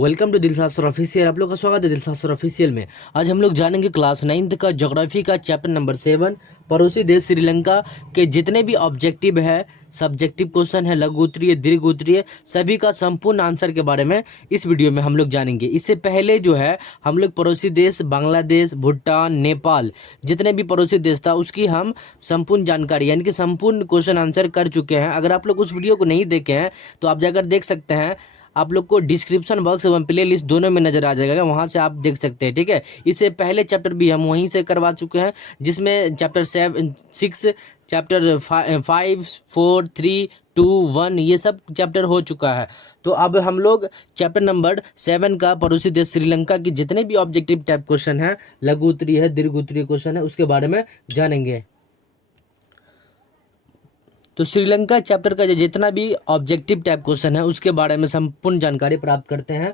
Welcome to दिलशास्त्र official. आप लोग का स्वागत है दिलशास्त्र ऑफिशियल में। आज हम लोग जानेंगे क्लास 9th का ज्योग्राफी का चैप्टर नंबर 7 पड़ोसी देश श्रीलंका के जितने भी ऑब्जेक्टिव है, सब्जेक्टिव क्वेश्चन है, लघु उत्तरीय, दीर्घ उत्तरीय, सभी का संपूर्ण आंसर के बारे में इस वीडियो में हम लोग जानेंगे। इससे पहले जो है हम लोग पड़ोसी देश बांग्लादेश, भूटान, नेपाल, जितने भी पड़ोसी देश था उसकी हम संपूर्ण जानकारी यानी कि संपूर्ण क्वेश्चन आंसर कर चुके हैं। अगर आप लोग उस वीडियो को नहीं देखे हैं तो आप जाकर देख सकते हैं। आप लोग को डिस्क्रिप्शन बॉक्स एवं प्ले लिस्ट दोनों में नजर आ जाएगा, वहां से आप देख सकते हैं। ठीक है, इससे पहले चैप्टर भी हम वहीं से करवा चुके हैं, जिसमें चैप्टर 6, चैप्टर 5, 4, 3, 2, 1 ये सब चैप्टर हो चुका है। तो अब हम लोग चैप्टर नंबर 7 का पड़ोसी देश श्रीलंका की जितने भी ऑब्जेक्टिव टाइप क्वेश्चन है, लघु उत्तरीय है, दीर्घ उत्तरीय क्वेश्चन है, उसके बारे में जानेंगे। तो श्रीलंका चैप्टर का जितना भी ऑब्जेक्टिव टाइप क्वेश्चन है उसके बारे में संपूर्ण जानकारी प्राप्त करते हैं।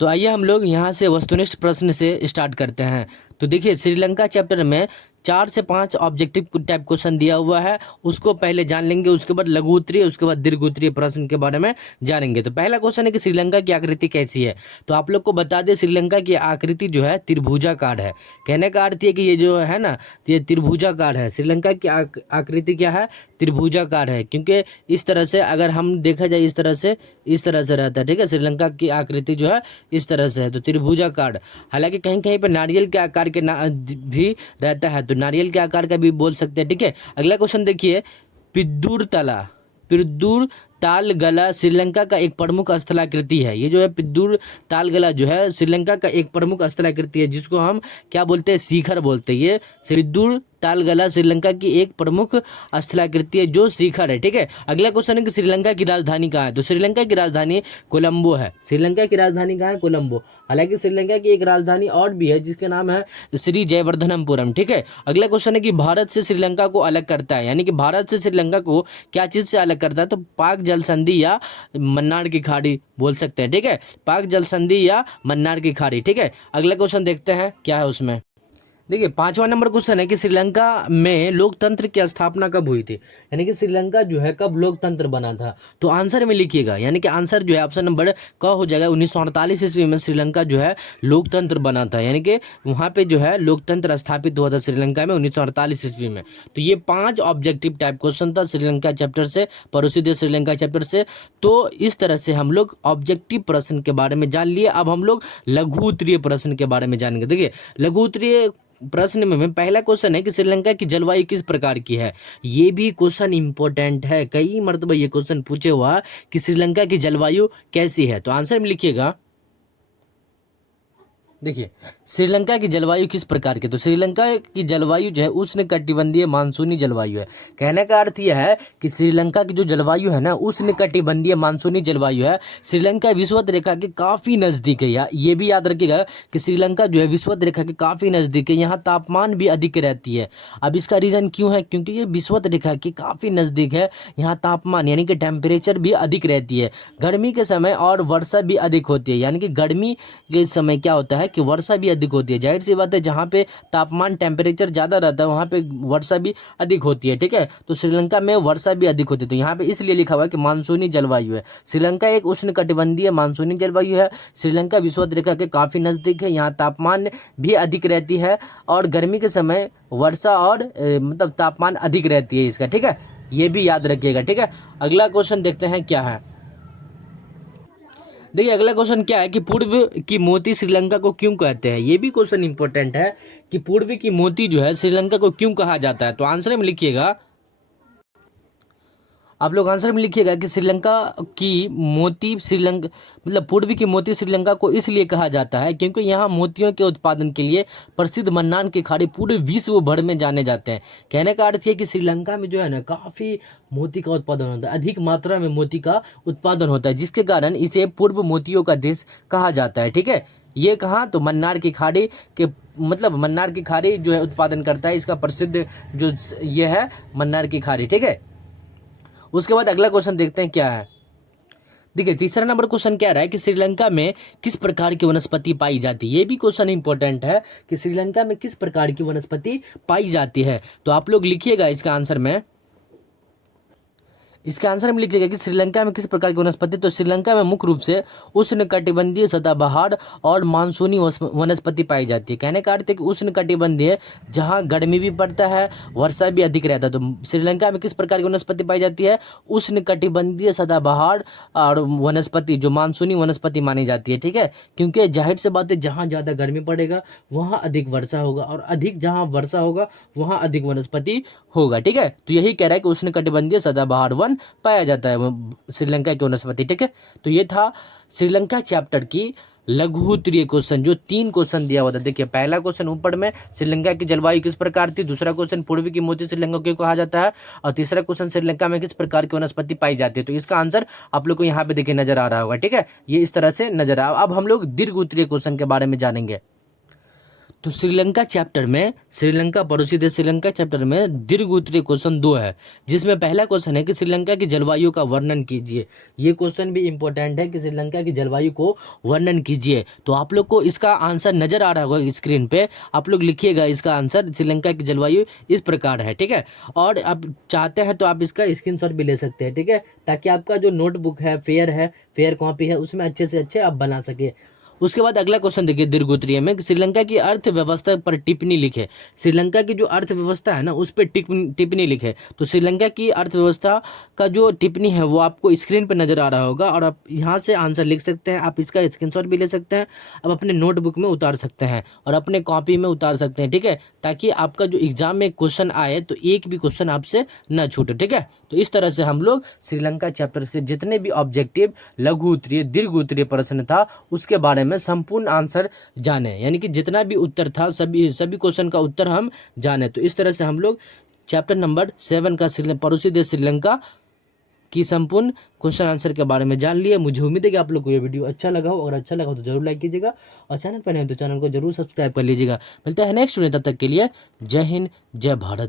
तो आइए हम लोग यहाँ से वस्तुनिष्ठ प्रश्न से स्टार्ट करते हैं। तो देखिए, श्रीलंका चैप्टर में 4 से 5 ऑब्जेक्टिव टाइप क्वेश्चन दिया हुआ है, उसको पहले जान लेंगे। उसके बाद लघु उत्तरीय, उसके बाद दीर्घ उत्तरीय प्रश्न के बारे में जानेंगे। तो पहला क्वेश्चन है कि श्रीलंका की आकृति कैसी है। तो आप लोग को बता दें, श्रीलंका की आकृति जो है त्रिभुजाकार है। कहने का अर्थ है कि ये जो है ना, ये त्रिभुजाकार है। श्रीलंका की आकृति क्या है? त्रिभुजाकार है, क्योंकि इस तरह से अगर हम देखा जाए इस तरह से रहता है। ठीक है, श्रीलंका की आकृति जो है इस तरह से है, तो त्रिभुजाकार। हालांकि कहीं कहीं पर नारियल के आकार के भी रहता है, तो नारियल के आकार का भी बोल सकते हैं। ठीक है, अगला क्वेश्चन देखिए, पिद्दूर तालगला श्रीलंका का एक प्रमुख स्थलाकृति है। ये जो है पिद्दूर तालगला जो है श्रीलंका का एक प्रमुख स्थलाकृति है, जिसको हम क्या बोलते हैं? शिखर बोलते हैं। ये पिद्दूर तालगला श्रीलंका की एक प्रमुख स्थलाकृति है जो शिखर है। ठीक है, अगला क्वेश्चन है कि श्रीलंका की राजधानी कहाँ है। तो श्रीलंका की राजधानी कोलंबो है। श्रीलंका की राजधानी कहाँ है? कोलंबो। हालांकि श्रीलंका की एक राजधानी और भी है जिसके नाम है श्री जयवर्धनपुरम। ठीक है, अगला क्वेश्चन है कि भारत से श्रीलंका को अलग करता है, यानी कि भारत से श्रीलंका को क्या चीज से अलग करता है? तो पाक जल संधि या मन्नार की खाड़ी बोल सकते हैं। ठीक है, पाक जल संधि या मन्नार की खाड़ी। ठीक है, अगला क्वेश्चन देखते हैं क्या है उसमें। देखिए, 5वां नंबर क्वेश्चन है कि श्रीलंका में लोकतंत्र की स्थापना कब हुई थी, यानी कि श्रीलंका जो है कब लोकतंत्र बना था। तो आंसर में लिखिएगा, यानी कि आंसर जो है ऑप्शन नंबर क हो जाएगा। 1948 ईस्वी में श्रीलंका जो है लोकतंत्र बना था, यानी कि वहाँ पे जो है लोकतंत्र स्थापित हुआ था श्रीलंका में 1948 ईस्वी में। तो ये 5 ऑब्जेक्टिव टाइप क्वेश्चन था श्रीलंका चैप्टर से, पड़ोसी देश श्रीलंका चैप्टर से। तो इस तरह से हम लोग ऑब्जेक्टिव प्रश्न के बारे में जान लिए। अब हम लोग लघु उत्तरीय प्रश्न के बारे में जानेंगे। देखिए, लघु उत्तरीय प्रश्न में पहला क्वेश्चन है कि श्रीलंका की जलवायु किस प्रकार की है। ये भी क्वेश्चन इंपॉर्टेंट है, कई मर्तबा ये क्वेश्चन पूछे हुआ कि श्रीलंका की जलवायु कैसी है। तो आंसर में लिखिएगा। देखिए, श्रीलंका की जलवायु किस प्रकार की। तो श्रीलंका की जलवायु जो है उष्णकटिबंधीय मानसूनी जलवायु है। कहने का अर्थ यह है कि श्रीलंका की जो जलवायु है ना, उष्णकटिबंधीय मानसूनी जलवायु है। श्रीलंका विषुवत रेखा के काफ़ी नज़दीक है। ये भी याद रखिएगा कि श्रीलंका जो है विषुवत रेखा के काफ़ी नज़दीक है। यहाँ तापमान भी अधिक रहती है। अब इसका रीज़न क्यों है? क्योंकि ये विषुवत रेखा के काफ़ी नज़दीक है। यहाँ तापमान यानी कि टेम्परेचर भी अधिक रहती है। गर्मी के समय और वर्षा भी अधिक होती है, यानी कि गर्मी के समय क्या होता है कि वर्षा भी अधिक होती है। जाहिर सी बात है, जहाँ पे तापमान टेम्परेचर ज़्यादा रहता है वहाँ पे वर्षा भी अधिक होती है। ठीक है, तो श्रीलंका में वर्षा भी अधिक होती है। तो यहाँ पे इसलिए लिखा हुआ है कि मानसूनी जलवायु है। श्रीलंका एक उष्णकटिबंधीय मानसूनी जलवायु है। श्रीलंका विषुवत रेखा के काफ़ी नज़दीक है। यहाँ तापमान भी अधिक रहती है और गर्मी के समय वर्षा और मतलब तापमान अधिक रहती है इसका। ठीक है, ये भी याद रखिएगा। ठीक है, अगला क्वेश्चन देखते हैं क्या है। देखिए, अगला क्वेश्चन क्या है कि पूर्व की मोती श्रीलंका को क्यों कहते हैं। ये भी क्वेश्चन इंपॉर्टेंट है कि पूर्व की मोती जो है श्रीलंका को क्यों कहा जाता है। तो आंसर में लिखिएगा, आप लोग आंसर में लिखिएगा कि श्रीलंका की मोती श्रीलंका मतलब पूर्वी की मोती श्रीलंका को इसलिए कहा जाता है क्योंकि यहाँ मोतियों के उत्पादन के लिए प्रसिद्ध मन्नान के खाड़ी पूरे विश्व भर में जाने जाते हैं। कहने का अर्थ है कि श्रीलंका में जो है ना काफ़ी मोती का उत्पादन होता है, अधिक मात्रा में मोती का उत्पादन होता है, जिसके कारण इसे पूर्व मोतियों का देश कहा जाता है। ठीक है, ये कहाँ? तो मन्नार की खाड़ी के मतलब मन्नार की खाड़ी जो है उत्पादन करता है, इसका प्रसिद्ध जो ये है मन्नार की खाड़ी। ठीक है, उसके बाद अगला क्वेश्चन देखते हैं क्या है। देखिए, तीसरा नंबर क्वेश्चन क्या रहा है कि श्रीलंका में किस प्रकार की वनस्पति पाई जाती है। ये भी क्वेश्चन इंपॉर्टेंट है कि श्रीलंका में किस प्रकार की वनस्पति पाई जाती है। तो आप लोग लिखिएगा इसका आंसर में। इसका आंसर हम लिखिएगा कि श्रीलंका में किस प्रकार की वनस्पति। तो श्रीलंका में मुख्य रूप से उष्णकटिबंधीय सदाबहार और मानसूनी वनस्पति पाई जाती है। कहने का अर्थ है कि उष्णकटिबंधीय जहाँ गर्मी भी पड़ता है, वर्षा भी अधिक रहता है। तो श्रीलंका में किस प्रकार की वनस्पति पाई जाती है? उष्णकटिबंधीय सदाबहार और वनस्पति जो मानसूनी वनस्पति मानी जाती है। ठीक है, क्योंकि जाहिर से बात है जहाँ ज़्यादा गर्मी पड़ेगा वहाँ अधिक वर्षा होगा, और अधिक जहाँ वर्षा होगा वहाँ अधिक वनस्पति होगा। ठीक है, तो यही कह रहा है कि उष्णकटिबंधीय सदाबहार वन पाया जाता है श्रीलंका की वनस्पति। ठीक है, तो ये था श्रीलंका चैप्टर की लघु उत्तरीय क्वेश्चन, जो 3 क्वेश्चन दिया हुआ था। देखिए, पहला क्वेश्चन ऊपर में श्रीलंका की जलवायु किस प्रकार थी, दूसरा क्वेश्चन पूर्वी की मोती श्रीलंका क्यों कहा जाता है, और तीसरा क्वेश्चन श्रीलंका में किस प्रकार की वनस्पति पाई जाती है। तो इसका आंसर आप लोग को यहाँ पे देखिए नजर आ रहा होगा। ठीक है, ये इस तरह से नजर आ। अब हम लोग दीर्घ उत्तरीय क्वेश्चन के बारे में जानेंगे। तो श्रीलंका चैप्टर में, श्रीलंका पड़ोसी देश श्रीलंका चैप्टर में दीर्घ उत्तरीय क्वेश्चन 2 है, जिसमें पहला क्वेश्चन है कि श्रीलंका की जलवायु का वर्णन कीजिए। ये क्वेश्चन भी इंपॉर्टेंट है कि श्रीलंका की जलवायु को वर्णन कीजिए। तो आप लोग को इसका आंसर नजर आ रहा होगा स्क्रीन पे, आप लोग लिखिएगा इसका आंसर। श्रीलंका की जलवायु इस प्रकार है। ठीक है, और आप चाहते हैं तो आप इसका स्क्रीनशॉट भी ले सकते हैं। ठीक है, ताकि आपका जो नोटबुक है, फेयर कॉपी है, उसमें अच्छे से अच्छे आप बना सके। उसके बाद अगला क्वेश्चन देखिए दीर्घ उत्तरीय में, श्रीलंका की अर्थव्यवस्था पर टिप्पणी लिखे। श्रीलंका की जो अर्थव्यवस्था है ना, उस पर टिप्पणी लिखे। तो श्रीलंका की अर्थव्यवस्था का जो टिप्पणी है वो आपको स्क्रीन पर नजर आ रहा होगा, और आप यहाँ से आंसर लिख सकते हैं। आप इसका स्क्रीनशॉट भी ले सकते हैं, आप अपने नोटबुक में उतार सकते हैं और अपने कॉपी में उतार सकते हैं। ठीक है, ताकि आपका जो एग्जाम में क्वेश्चन आए तो एक भी क्वेश्चन आपसे न छूटे। ठीक है, तो इस तरह से हम लोग श्रीलंका चैप्टर से जितने भी ऑब्जेक्टिव, लघु उत्तरीय, दीर्घ उत्तरीय प्रश्न था उसके बारे में संपूर्ण आंसर जाने, यानी कि जितना भी उत्तर था सभी क्वेश्चन का उत्तर हम जाने। तो इस तरह से हम लोग चैप्टर नंबर 7 का पड़ोसी देश श्रीलंका की संपूर्ण क्वेश्चन आंसर के बारे में जान लिए। मुझे उम्मीद है कि आप लोग को ये वीडियो अच्छा लगा हो, और अच्छा लगा हो तो जरूर लाइक कीजिएगा, और चैनल पर नहीं हो तो चैनल को जरूर सब्सक्राइब कर लीजिएगा। मिलता है नेक्स्ट वीडियो, तब तक के लिए जय हिंद, जय भारत।